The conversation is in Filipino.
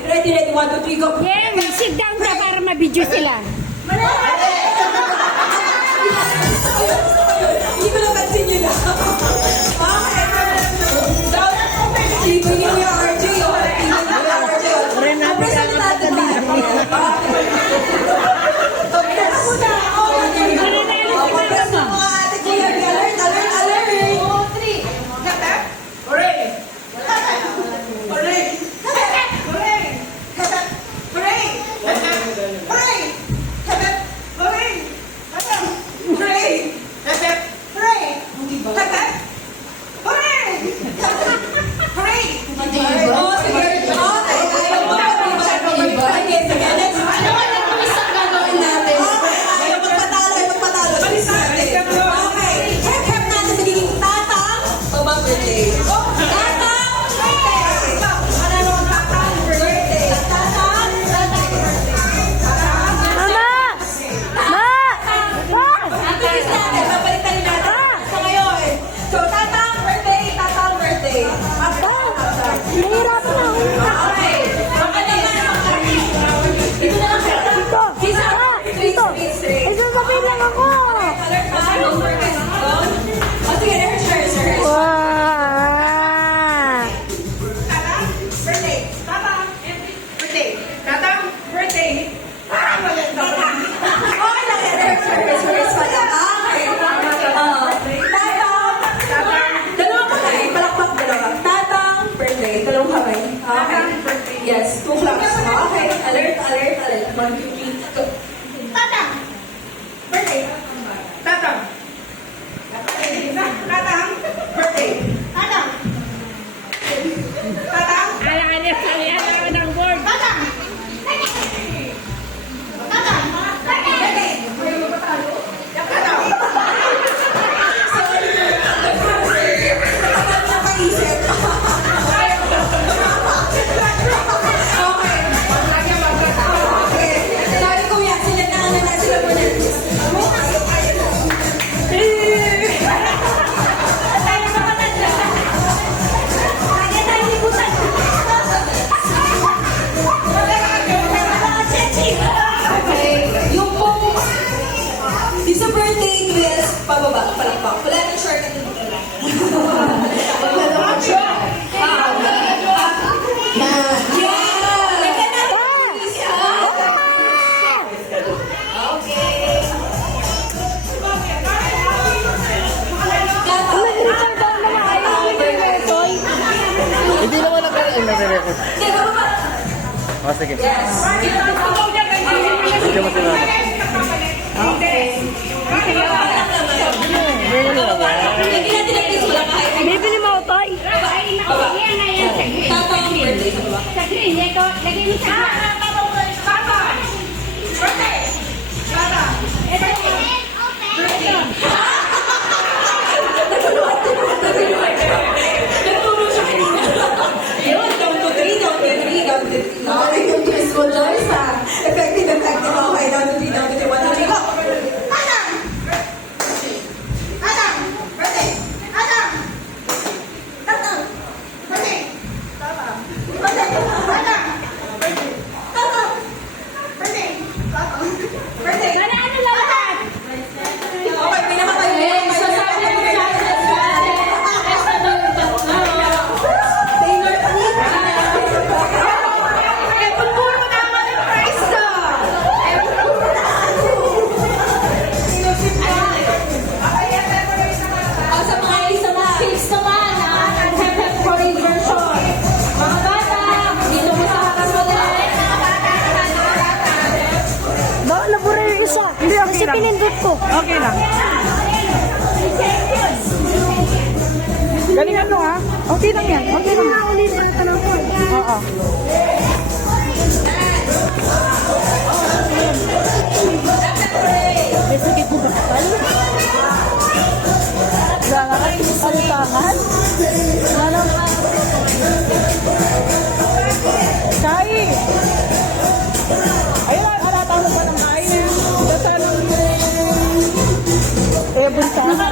Ready, ready, 1, 2, 3, go. Yeah, sit down ka para ma-video sila. Hindi ko napansin yun lang. Tingnan niyo yung RJ, oh. Tingnan niyo yung RJ, oh. Represent natin ba? Press na mga ate Gia. Alert, alert, alert. 2, 3. Hooray! Hooray! Hooray! Hooray! Hooray! Hooray! Hooray! Hooray! Hooray! Oh, sige. Okay. Ayaw mo. Sige, sige. Next. Ano ba gagawin natin? Ayaw magpatalo. Bilis natin. Okay. Hep natin magiging tatang o bang birthday? Tatang birthday. Ano naman tatang birthday? Tatang birthday. Bilis natin. Mapalitan natin. Sa ngayon. So, tatang birthday. Tatang birthday. Nahirapan ako. Okay. Dito na lang kayo. Sisa. Straight. Ay, sasabihin lang ako. Alert pa. Don't forget. O, sige. Rehearse. Wow. Birthday. Tatang. Birthday. Tatang. Birthday. Tatang. Okay lang. Rehearse pa lang. Okay. Tatang. Dalawang kamay. Palakpak dalawa. Tatang. Birthday. Dalawang kamay. Okay. Yes. 2 claps. Okay. Alert. 1, 2, 3. Go. Tatang. Birthday. Tatang. Tatang. Birthday. Tatang. Tatang. Alam naman ng word. Tatang. Tatang. Birthday. Tatang. Sorry. Tagal na paisip. Okay. Sorry kuya, sila na sila po na. Okay. Yung pong sa birthday quiz, pababa, palakpak. Wala nang short at Hindi naman ako ay nare-record. Oh, sige. Video mo sila. Bibili mo ito. Tatang birthday. Sa green, ito. Lagay mo sa Effective, okay. Down to 3, down to 3, 1, 2, 3, go! Tatang! Tatang! Birthday! Tatang! Tatang! Birthday! Tatang! Birthday! Tatang! Tatang! Birthday! Tatang! Birthday! ano lahat? Okay, pinakatayo. Taylor, Kasi pinindot ko. Okay lang. Galingan mo ha. Okay lang yan. Okay lang. Oo. May sakit mo ba? Lalakad mo sa tangan? Chay! Ayun, alatang mo pa ng kain. Basta lang. Bunta.